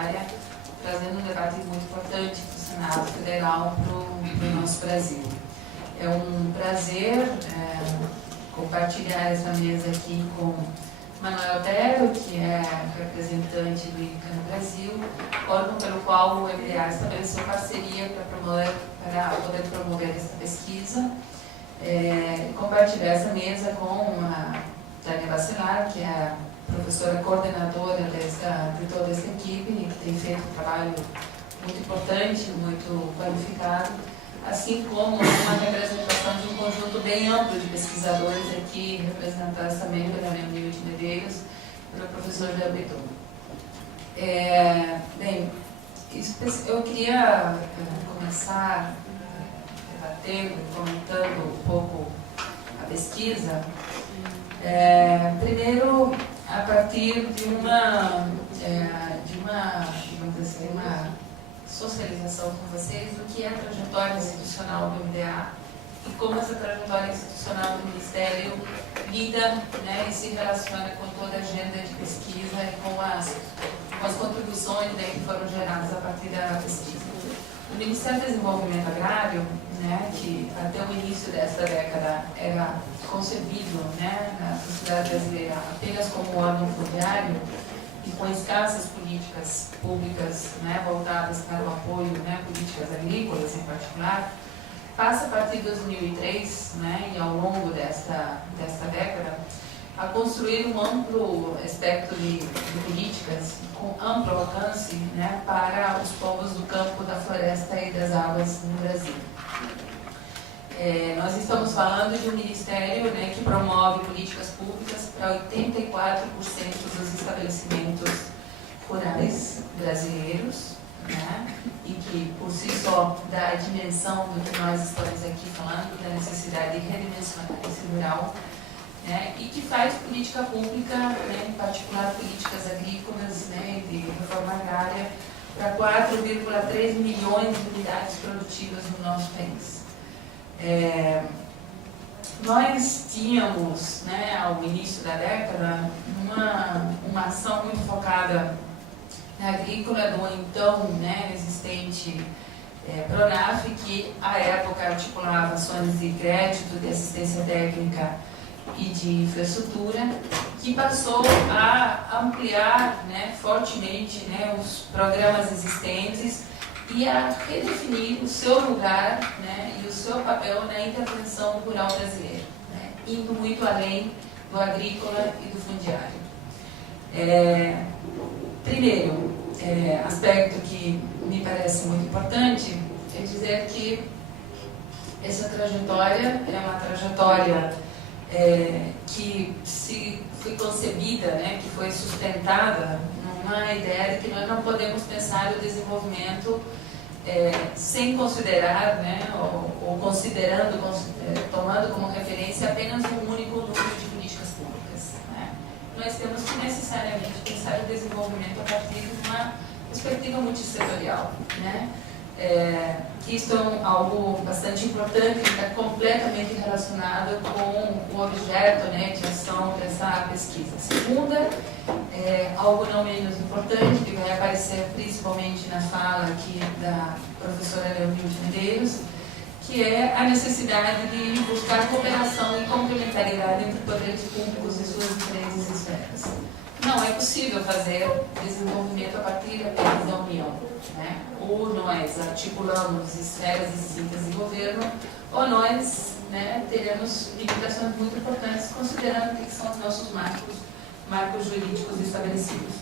área, trazendo um debate muito importante do Senado Federal para o nosso Brasil. É um prazer compartilhar essa mesa aqui com Manuel Otero, que é representante do INCA no Brasil, órgão pelo qual o MDA estabeleceu parceria para poder promover essa pesquisa. Compartilhar essa mesa com a Tânia Bacelar, que é a professora coordenadora de toda essa equipe, que tem feito um trabalho muito importante, muito qualificado, assim como uma representação de um conjunto bem amplo de pesquisadores aqui, representados também pela Leonilde Medeiros, pelo professor Gelbiton. Bem, eu queria começar debatendo, comentando um pouco a pesquisa, primeiro a partir de uma socialização com vocês do que é a trajetória institucional do MDA e como essa trajetória institucional do Ministério lida, né, e se relaciona com toda a agenda de pesquisa e com as contribuições, né, que foram geradas a partir da pesquisa. O Ministério do Desenvolvimento Agrário, né, que até o início desta década era concebido, né, na sociedade brasileira apenas como órgão fundiário e com escassas políticas públicas, né, voltadas para o apoio, né, políticas agrícolas em particular, passa a partir de 2003, né, e ao longo desta década, a construir um amplo espectro de políticas com amplo alcance, né, para os povos do campo, da floresta e das águas no Brasil. Nós estamos falando de um ministério, né, que promove políticas públicas para 84% dos estabelecimentos rurais brasileiros, né, e que, por si só, dá a dimensão do que nós estamos aqui falando, da necessidade de redimensionar esse rural, né, e que faz política pública, né, em particular políticas agrícolas, né, de reforma agrária, para 4,3 milhões de unidades produtivas no nosso país. Nós tínhamos, né, ao início da década, uma ação muito focada na agrícola do então, né, existente Pronaf, que à época articulava ações de crédito, de assistência técnica e de infraestrutura, que passou a ampliar, né, fortemente, né, os programas existentes e a redefinir o seu lugar, né, e o seu papel na intervenção rural brasileira, né, indo muito além do agrícola e do fundiário. Primeiro, aspecto que me parece muito importante é dizer que essa trajetória é uma trajetória que foi concebida, né, que foi sustentada numa ideia de que nós não podemos pensar o desenvolvimento sem considerar, né, ou considerando, tomando como referência apenas um único núcleo de políticas públicas, né. Nós temos que necessariamente pensar o desenvolvimento a partir de uma perspectiva multissetorial, né. Isso é algo bastante importante, que está completamente relacionado com o objeto, né, de ação dessa pesquisa. Segunda, algo não menos importante, que vai aparecer principalmente na fala aqui da professora Leonilde Medeiros, que é a necessidade de buscar cooperação e complementaridade entre poderes públicos e suas diferentes esferas. Não é possível fazer desenvolvimento a partir apenas da União, né? Ou nós articulamos esferas distintas de governo, ou nós, né, teremos limitações muito importantes, considerando que são os nossos marcos jurídicos estabelecidos.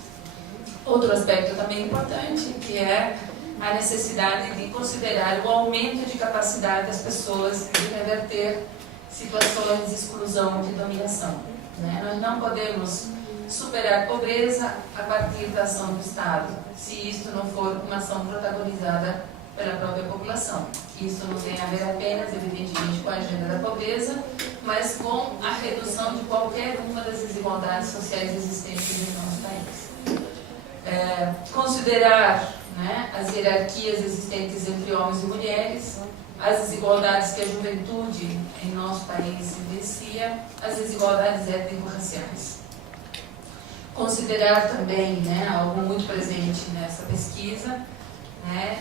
Outro aspecto também importante, que é a necessidade de considerar o aumento de capacidade das pessoas de reverter situações de exclusão, de dominação, né? Nós não podemos superar a pobreza a partir da ação do Estado, se isto não for uma ação protagonizada pela própria população. Isso não tem a ver apenas, evidentemente, com a agenda da pobreza, mas com a redução de qualquer uma das desigualdades sociais existentes no nosso país. Considerar, né, as hierarquias existentes entre homens e mulheres, as desigualdades que a juventude em nosso país vivencia, as desigualdades étnico-raciais. considerar também, né, algo muito presente nessa pesquisa, né,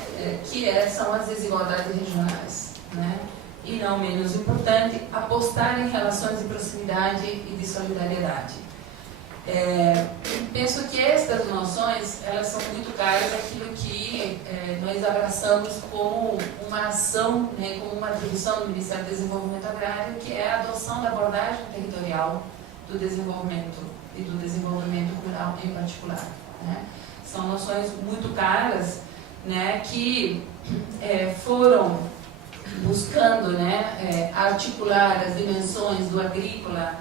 são as desigualdades regionais, né, e não menos importante, apostar em relações de proximidade e de solidariedade. Penso que estas noções, elas são muito caras àquilo que nós abraçamos como uma ação, né, como uma atribuição do Ministério do Desenvolvimento Agrário, que é a adoção da abordagem territorial do desenvolvimento e do desenvolvimento rural em particular, né? São noções muito caras, né, que foram buscando, né, articular as dimensões do agrícola,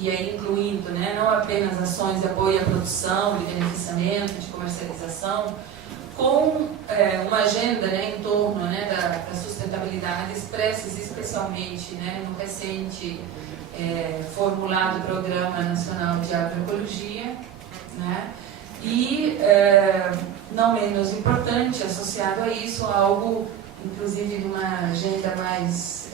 e aí incluindo, né, não apenas ações de apoio à produção, de beneficiamento, de comercialização, com uma agenda, né, em torno, né, da sustentabilidade, expressas especialmente, né, no recente formulado Programa Nacional de Agroecologia, né, e, não menos importante, associado a isso, algo, inclusive, de uma agenda mais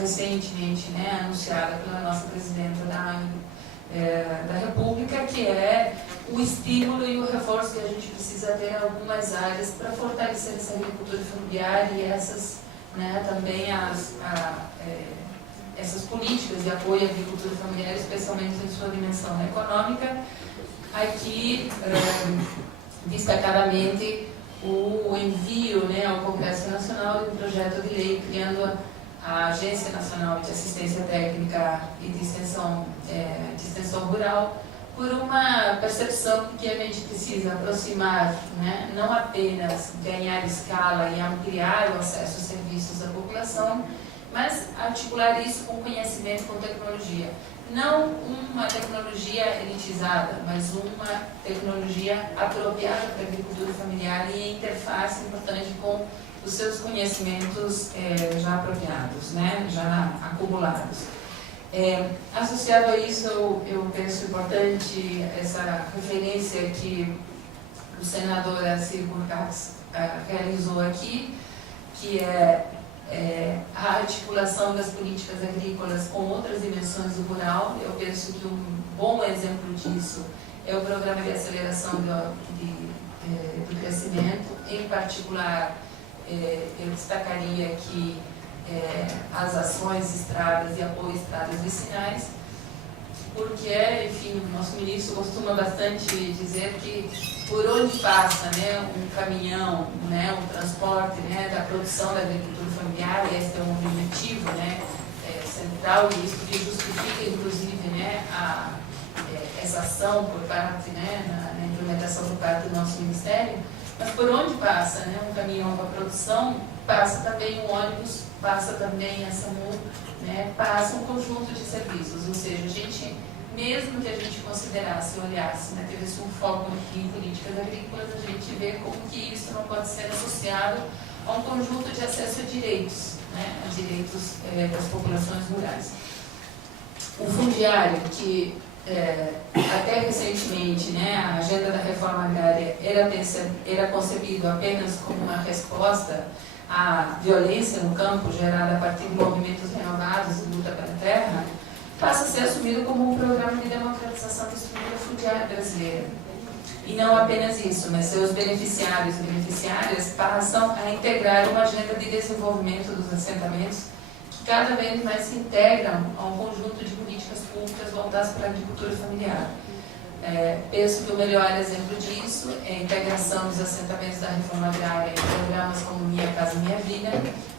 recentemente, né, anunciada pela nossa presidenta da República, que é o estímulo e o reforço que a gente precisa ter em algumas áreas para fortalecer essa agricultura familiar e essas, né, também essas políticas de apoio à agricultura familiar, especialmente em sua dimensão econômica. Aqui, destacadamente, o envio, né, ao Congresso Nacional de um projeto de lei criando a Agência Nacional de Assistência Técnica e de Extensão Rural, por uma percepção de que a gente precisa aproximar, né, não apenas ganhar escala e ampliar o acesso a serviços da população, mas articular isso com conhecimento, com tecnologia. Não uma tecnologia elitizada, mas uma tecnologia apropriada para a agricultura familiar e em interface importante com os seus conhecimentos já apropriados, né, já acumulados. Associado a isso, eu penso importante essa referência que o senador Assir Burkhardt realizou aqui, que é a articulação das políticas agrícolas com outras dimensões do rural. Eu penso que um bom exemplo disso é o Programa de Aceleração do Crescimento. Em particular, eu destacaria aqui as ações estradas e apoio estradas vicinais, porque, enfim, o nosso ministro costuma bastante dizer que por onde passa, né, um caminhão, né, um transporte, né, da produção da agricultura familiar, esse é um objetivo, né, central, e isso que justifica, inclusive, né, essa ação por parte, né, na implementação por parte do nosso ministério. Mas por onde passa, né, um caminhão para produção, passa também um ônibus, passa também a SAMU, né, passa um conjunto de serviços. Ou seja, a gente, mesmo que a gente considerasse, olhasse, né, tivesse um foco em políticas agrícolas, a gente vê como que isso não pode ser associado a um conjunto de acesso a direitos, né, a direitos das populações rurais. O fundiário, que até recentemente, né, a agenda da reforma agrária era concebido apenas como uma resposta à violência no campo gerada a partir de movimentos renovados de luta pela terra, passa a ser assumido como um programa de democratização da estrutura fundiária brasileira. E não apenas isso, mas seus beneficiários e beneficiárias passam a integrar uma agenda de desenvolvimento dos assentamentos que cada vez mais se integram a um conjunto de políticas públicas voltadas para a agricultura familiar. Penso que o melhor exemplo disso é a integração dos assentamentos da reforma agrária em programas como Minha Casa Minha Vida,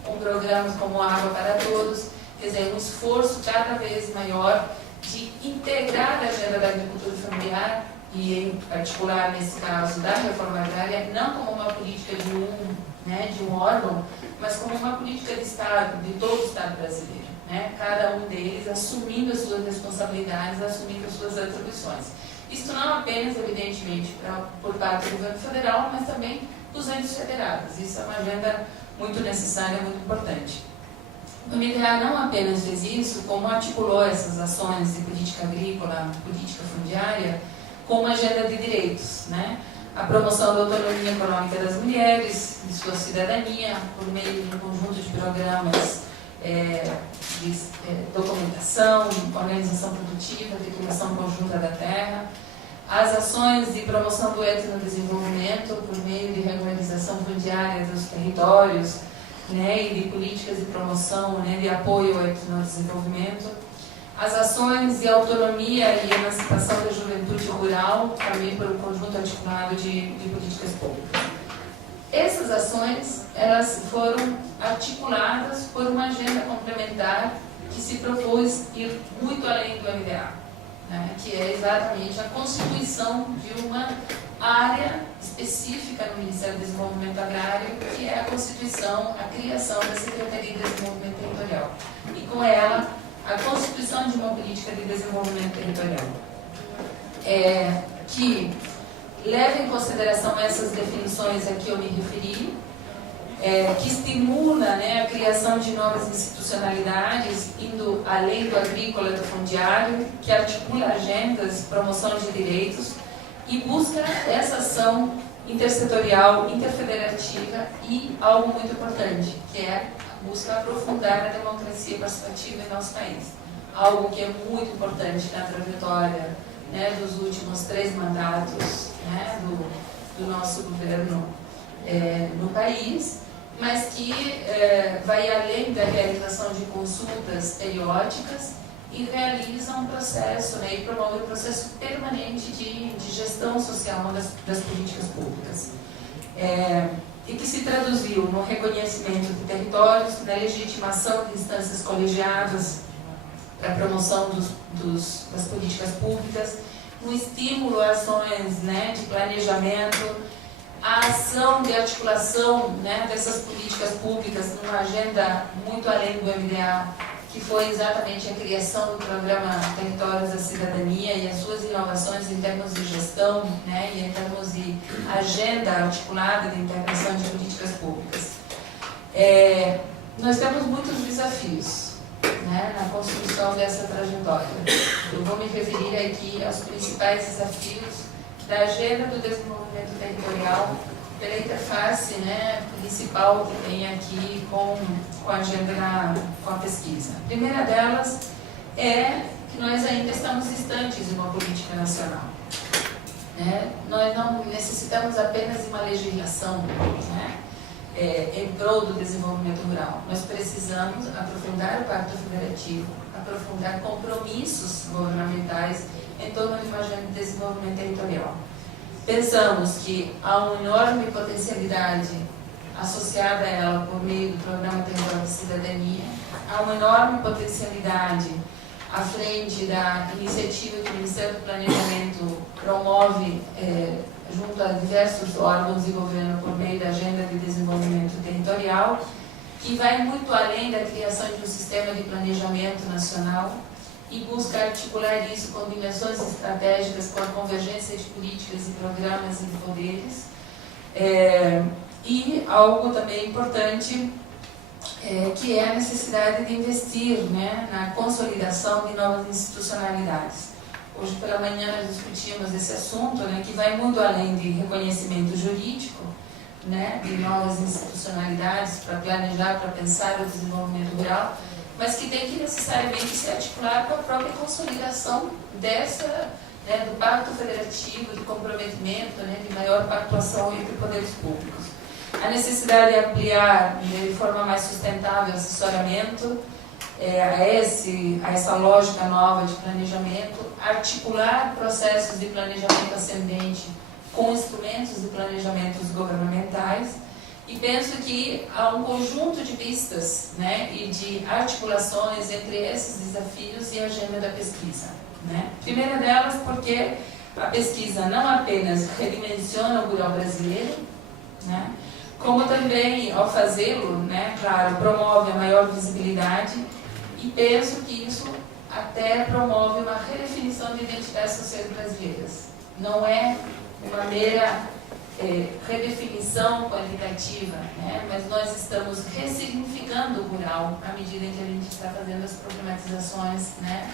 com programas como Água para Todos, quer dizer, um esforço cada vez maior de integrar a agenda da agricultura familiar e, em particular, nesse caso, da reforma agrária, não como uma política de um órgão, mas como uma política de Estado, de todo o Estado brasileiro, né? Cada um deles assumindo as suas responsabilidades, assumindo as suas atribuições. Isso não apenas, evidentemente, por parte do governo federal, mas também dos entes federados. Isso é uma agenda muito necessária, muito importante. O MDA não apenas fez isso, como articulou essas ações de política agrícola, política fundiária, com uma agenda de direitos, né? A promoção da autonomia econômica das mulheres, de sua cidadania, por meio de um conjunto de programas de documentação, organização produtiva, declaração conjunta da terra, as ações de promoção do etnodesenvolvimento por meio de regularização fundiária dos territórios, né, e de políticas de promoção, né, de apoio ao etnodesenvolvimento, as ações de autonomia e emancipação da juventude rural, também por um conjunto articulado de políticas públicas. Essas ações, elas foram articuladas por uma agenda complementar que se propôs ir muito além do MDA, né, que é exatamente a constituição de uma área específica no Ministério do Desenvolvimento Agrário, que é a constituição, a criação da Secretaria de Desenvolvimento Territorial. E com ela, a constituição de uma política de desenvolvimento territorial, que leva em consideração essas definições a que eu me referi, que estimula, né, a criação de novas institucionalidades, indo além do agrícola e do fundiário, que articula agendas, promoção de direitos, e busca essa ação intersetorial, interfederativa e algo muito importante, que é busca aprofundar a democracia participativa em nosso país. Algo que é muito importante na trajetória, né, dos últimos 3 mandatos, né, do nosso governo no país, mas que vai além da realização de consultas periódicas e realiza um processo, né, e promove um processo permanente de gestão social das políticas públicas. E que se traduziu no reconhecimento de territórios, na legitimação de instâncias colegiadas para a promoção das políticas públicas, no estímulo a ações, né, de planejamento, a ação de articulação, né, dessas políticas públicas numa agenda muito além do MDA, que foi exatamente a criação do programa Territórios da Cidadania e as suas inovações em termos de gestão, né, e em termos de agenda articulada de integração de políticas públicas. Nós temos muitos desafios, né, na construção dessa trajetória. Eu vou me referir aqui aos principais desafios da agenda do desenvolvimento territorial pela interface, né, principal que tem aqui com a agenda, com a pesquisa. A primeira delas é que nós ainda estamos distantes de uma política nacional. Né? Nós não necessitamos apenas de uma legislação, né, em prol do desenvolvimento rural. Nós precisamos aprofundar o Pacto Federativo, aprofundar compromissos governamentais em torno de uma agenda de desenvolvimento territorial. Pensamos que há uma enorme potencialidade associada a ela por meio do Programa Territorial de Cidadania, há uma enorme potencialidade à frente da iniciativa que o Ministério do Planejamento promove junto a diversos órgãos de governo por meio da Agenda de Desenvolvimento Territorial, que vai muito além da criação de um sistema de planejamento nacional e busca articular isso com dimensões estratégicas, com a convergência de políticas e programas e de poderes. E algo também importante, que é a necessidade de investir, né, na consolidação de novas institucionalidades. Hoje pela manhã nós discutimos esse assunto, né, que vai muito além de reconhecimento jurídico, né, de novas institucionalidades para planejar, para pensar o desenvolvimento rural, mas que tem que necessariamente se articular com a própria consolidação dessa, né, do Pacto Federativo, de comprometimento, né, de maior pactuação entre poderes públicos. A necessidade de ampliar, de forma mais sustentável, o assessoramento a essa lógica nova de planejamento, articular processos de planejamento ascendente com instrumentos de planejamentos governamentais, e penso que há um conjunto de pistas, né, e de articulações entre esses desafios e a agenda da pesquisa. Né? Primeira delas porque a pesquisa não apenas redimensiona o rural brasileiro, né, como também, ao fazê-lo, né, claro, promove a maior visibilidade, e penso que isso até promove uma redefinição de identidades sociais brasileiras. Não é uma mera redefinição qualitativa, né? Mas nós estamos ressignificando o rural à medida em que a gente está fazendo as problematizações, né,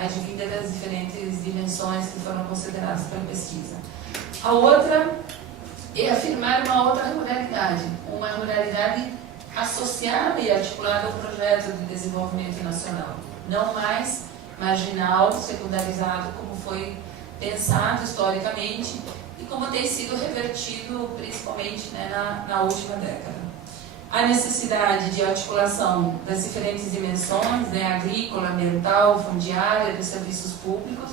advinda das diferentes dimensões que foram consideradas pela pesquisa. A outra é afirmar uma outra ruralidade, uma ruralidade associada e articulada ao projeto de desenvolvimento nacional, não mais marginal, secundarizado, como foi pensado historicamente e como tem sido revertido principalmente, né, na última década. A necessidade de articulação das diferentes dimensões, né, agrícola, ambiental, fundiária, dos serviços públicos,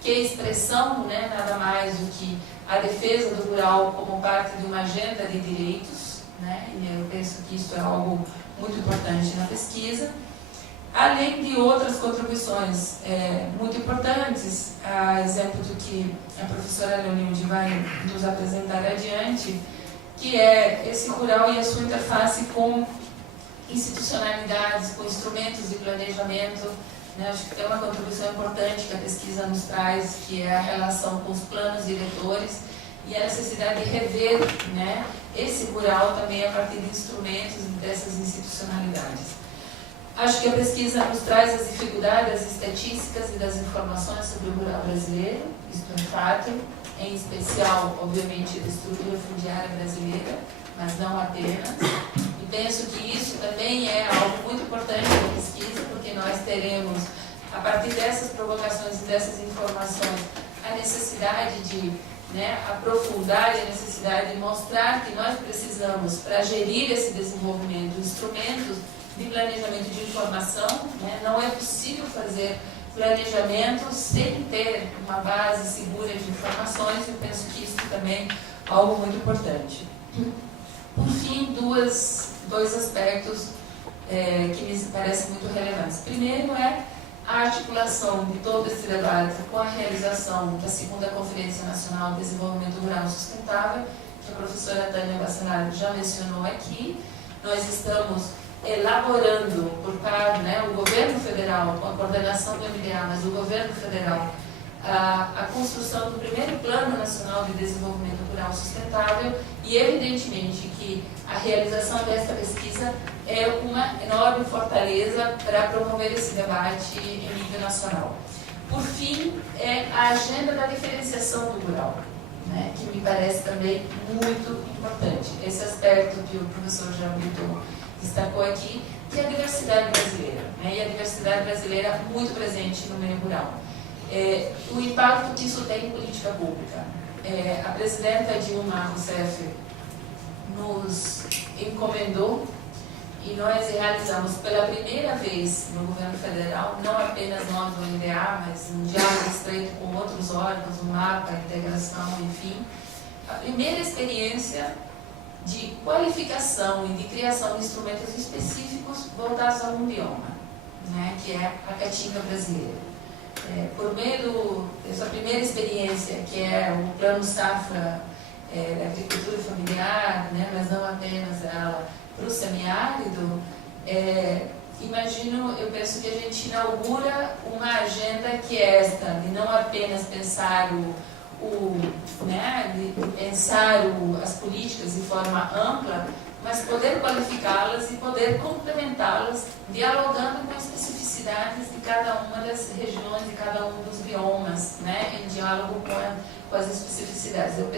que é expressão, né, nada mais do que a defesa do rural como parte de uma agenda de direitos, né, e eu penso que isso é algo muito importante na pesquisa, além de outras contribuições muito importantes, a exemplo do que a professora Leonilde vai nos apresentar adiante, que é esse rural e a sua interface com institucionalidades, com instrumentos de planejamento, né? Acho que tem uma contribuição importante que a pesquisa nos traz, que é a relação com os planos diretores e a necessidade de rever, né, esse rural também a partir de instrumentos dessas institucionalidades. Acho que a pesquisa nos traz as dificuldades das estatísticas e das informações sobre o rural brasileiro, isso é fato, em especial, obviamente, da estrutura fundiária brasileira, mas não apenas. E penso que isso também é algo muito importante na pesquisa, porque nós teremos, a partir dessas provocações e dessas informações, a necessidade de, né, aprofundar e a necessidade de mostrar que nós precisamos, para gerir esse desenvolvimento, instrumentos de planejamento de informação, né? Não é possível fazer planejamento sem ter uma base segura de informações, eu penso que isso também é algo muito importante. Por fim, dois aspectos que me parecem muito relevantes. Primeiro é a articulação de todo esse debate com a realização da segunda Conferência Nacional de Desenvolvimento Rural Sustentável, que a professora Tânia Bacelar já mencionou aqui. Nós estamos elaborando por parte, né, o governo federal, com a coordenação do MDA, mas o governo federal, a construção do primeiro Plano Nacional de Desenvolvimento Rural Sustentável e, evidentemente, que a realização desta pesquisa é uma enorme fortaleza para promover esse debate em nível nacional. Por fim, é a agenda da diferenciação do rural, né, que me parece também muito importante. Esse aspecto que o professor Jamilton destacou aqui, que é a diversidade brasileira, né, e a diversidade brasileira muito presente no meio rural. O impacto que isso tem em política pública. A presidenta Dilma Rousseff nos encomendou e nós realizamos pela primeira vez no governo federal, não apenas nós do MDA, mas um diálogo estreito com outros órgãos, o MAPA, a integração, enfim, a primeira experiência de qualificação e de criação de instrumentos específicos voltados a um bioma, né, que é a caatinga brasileira. Por meio dessa primeira experiência, que é o Plano Safra da Agricultura Familiar, né, mas não apenas ela, para o semiárido, eu penso que a gente inaugura uma agenda que é esta, de não apenas pensar as políticas de forma ampla, mas poder qualificá-las e poder complementá-las, dialogando com as especificidades de cada uma das regiões, de cada um dos biomas, né, em diálogo com as especificidades. Eu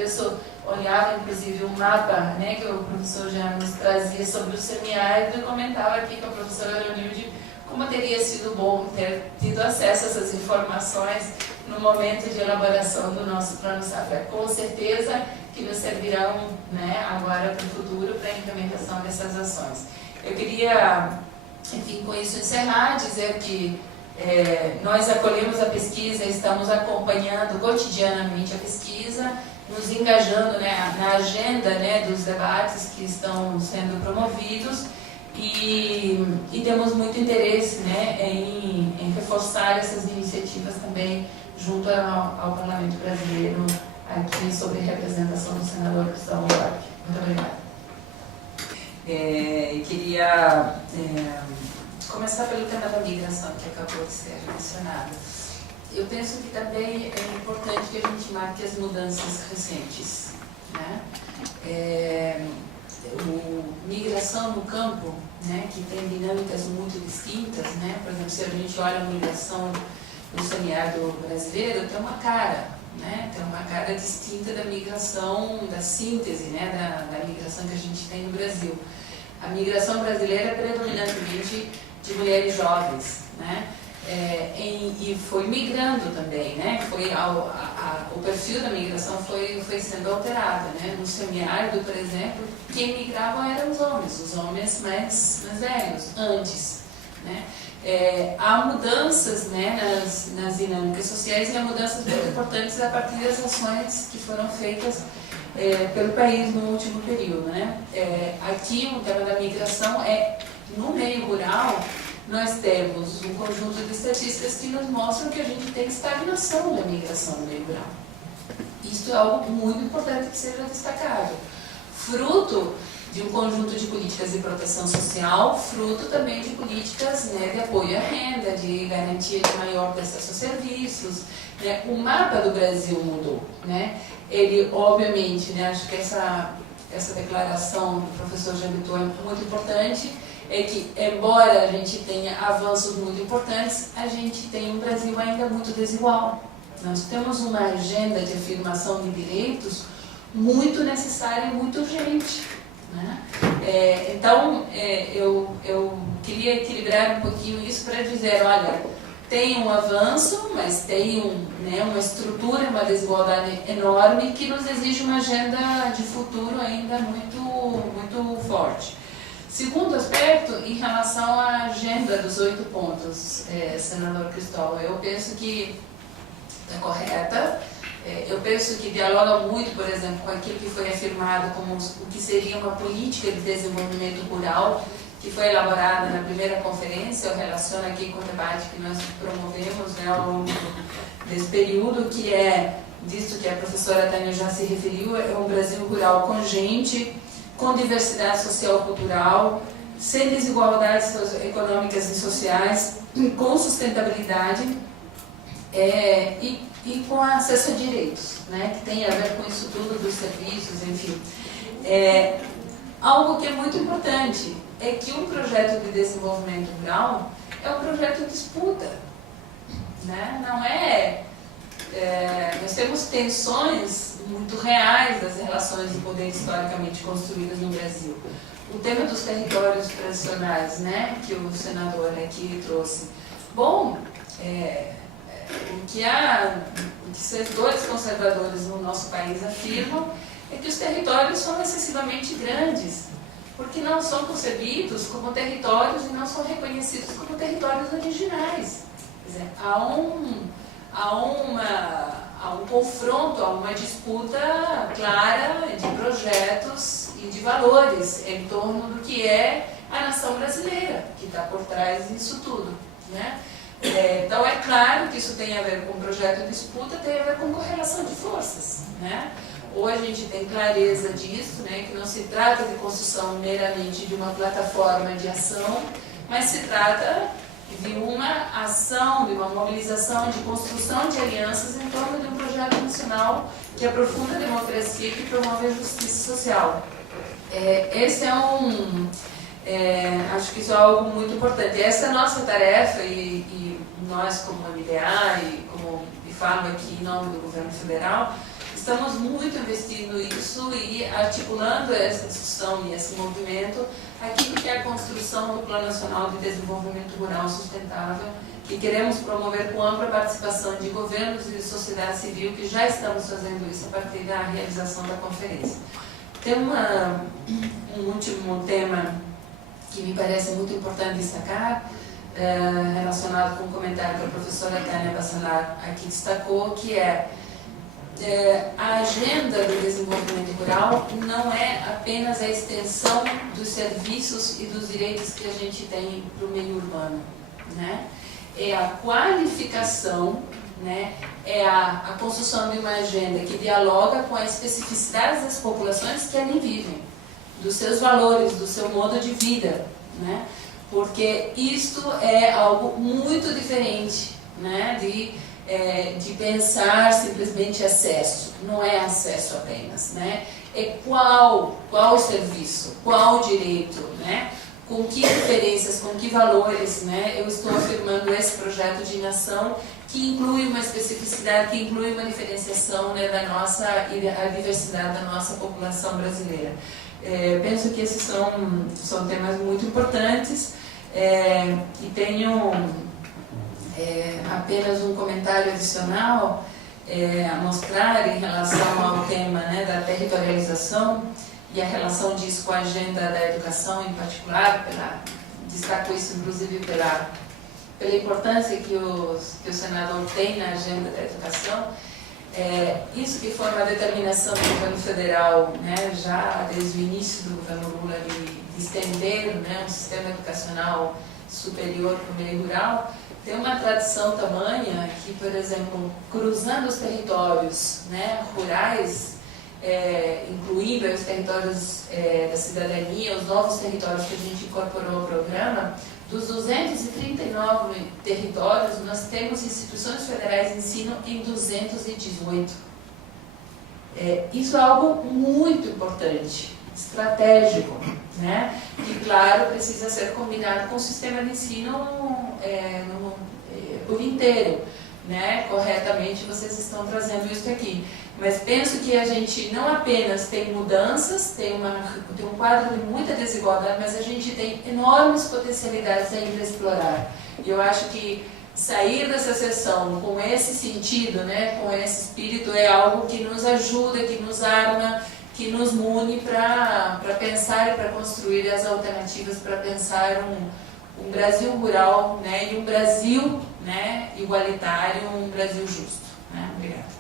olhava inclusive um mapa, né, que o professor já nos trazia sobre o semiárido e comentava aqui com a professora Leonilde como teria sido bom ter tido acesso a essas informações no momento de elaboração do nosso Plano Safra. Com certeza que nos servirão, né, agora para o futuro, para a implementação dessas ações. Eu queria, enfim, com isso encerrar, dizer que nós acolhemos a pesquisa, estamos acompanhando cotidianamente a pesquisa, nos engajando, né, na agenda, né, dos debates que estão sendo promovidos e temos muito interesse, né, em reforçar essas iniciativas também junto ao Parlamento Brasileiro, aqui sobre representação do senador Gustavo Lopes. Muito obrigada. Eu queria começar pelo tema da migração, que acabou de ser mencionado. Eu penso que também é importante que a gente marque as mudanças recentes, né? Migração no campo, né, que tem dinâmicas muito distintas, né? Por exemplo, se a gente olha a migração no semiárido brasileiro, tem uma cara, né? Tem uma cara distinta da migração, da síntese, né, da migração que a gente tem no Brasil. A migração brasileira é predominantemente de mulheres jovens, né? e foi migrando também, né? O perfil da migração foi sendo alterado, né? No semiárido, por exemplo, quem migrava eram os homens mais velhos, antes, né? Há mudanças, né, nas dinâmicas sociais, e há mudanças muito importantes a partir das ações que foram feitas pelo país no último período, né? Aqui o tema da migração no meio rural. Nós temos um conjunto de estatísticas que nos mostram que a gente tem estagnação da migração no meio rural. Isso é algo muito importante que seja destacado. Fruto de um conjunto de políticas de proteção social, fruto também de políticas, né, de apoio à renda, de garantia de maior acesso a serviços, né? O mapa do Brasil mudou, né? Ele, obviamente, né, acho que essa declaração do professor Jabitou é muito importante, é que, embora a gente tenha avanços muito importantes, a gente tem um Brasil ainda muito desigual. Nós temos uma agenda de afirmação de direitos muito necessária e muito urgente, né? Então, eu queria equilibrar um pouquinho isso para dizer, olha, tem um avanço, mas tem uma estrutura, uma desigualdade enorme que nos exige uma agenda de futuro ainda muito forte. Segundo aspecto, em relação à agenda dos 8 pontos, senador Cristóvão, eu penso que é correta, eu penso que dialoga muito, por exemplo, com aquilo que foi afirmado como o que seria uma política de desenvolvimento rural, que foi elaborada na primeira conferência. Eu relaciono aqui com o debate que nós promovemos, né, ao longo desse período, que é disso que a professora Tânia já se referiu, é um Brasil rural com gente, com diversidade social e cultural, sem desigualdades econômicas e sociais, com sustentabilidade e com acesso a direitos, né, que tem a ver com isso tudo dos serviços, enfim. Algo que é muito importante é que um projeto de desenvolvimento rural é um projeto de disputa, né? Não nós temos tensões muito reais das relações de poder historicamente construídas no Brasil. O tema dos territórios tradicionais, né, que o senador aqui trouxe. Bom, o que setores conservadores no nosso país afirmam é que os territórios são excessivamente grandes, porque não são concebidos como territórios e não são reconhecidos como territórios originais. Quer dizer, há um confronto, há uma disputa clara de projetos e de valores em torno do que é a nação brasileira, que está por trás disso tudo, né? Então é claro que isso tem a ver com projeto de disputa, tem a ver com correlação de forças, né? Ou a gente tem clareza disso, né, que não se trata de construção meramente de uma plataforma de ação, mas se trata de uma ação, de uma mobilização, de construção de alianças em torno de um projeto nacional que aprofunda a democracia e que promove a justiça social. Esse acho que isso é algo muito importante. Essa é a nossa tarefa e nós como MDA e falo aqui em nome do governo federal, estamos muito investindo isso e articulando essa discussão e esse movimento aquilo que é a construção do Plano Nacional de Desenvolvimento Rural Sustentável, que queremos promover com ampla participação de governos e de sociedade civil, que já estamos fazendo isso a partir da realização da conferência. Tem um último tema que me parece muito importante destacar, relacionado com o comentário que a professora Tânia Bassalar aqui destacou, que a agenda do desenvolvimento rural não é apenas a extensão dos serviços e dos direitos que a gente tem para o meio urbano, né? É a qualificação, né? É a construção de uma agenda que dialoga com as especificidades das populações que ali vivem, dos seus valores, do seu modo de vida, né? Porque isto é algo muito diferente, né, de pensar simplesmente acesso. Não é acesso apenas, né? É qual serviço, qual direito, né? Com que referências, com que valores, né? Eu estou afirmando esse projeto de nação que inclui uma especificidade, que inclui uma diferenciação, né, a diversidade da nossa população brasileira. Penso que esses são temas muito importantes e tenho Apenas um comentário adicional a mostrar em relação ao tema, né, da territorialização e a relação disso com a agenda da educação em particular, destaco isso inclusive pela importância que o senador tem na agenda da educação. Isso que foi uma determinação do governo federal, né, já desde o início do governo Lula, de estender, né, um sistema educacional superior para o meio rural, tem uma tradição tamanha que, por exemplo, cruzando os territórios, né, rurais, incluindo os territórios da cidadania, os novos territórios que a gente incorporou ao programa, dos 239 territórios, nós temos instituições federais de ensino em 218. Isso é algo muito importante, estratégico, né? E, claro, precisa ser combinado com o sistema de ensino por inteiro, né? Corretamente vocês estão trazendo isso aqui. Mas penso que a gente não apenas tem mudanças, tem um quadro de muita desigualdade, mas a gente tem enormes potencialidades ainda a explorar. E eu acho que sair dessa sessão com esse sentido, né, com esse espírito, é algo que nos ajuda, que nos arma, que nos mune para pensar e para construir as alternativas, para pensar um Brasil rural, né, e um Brasil, né, igualitário, um Brasil justo. Né? Obrigada.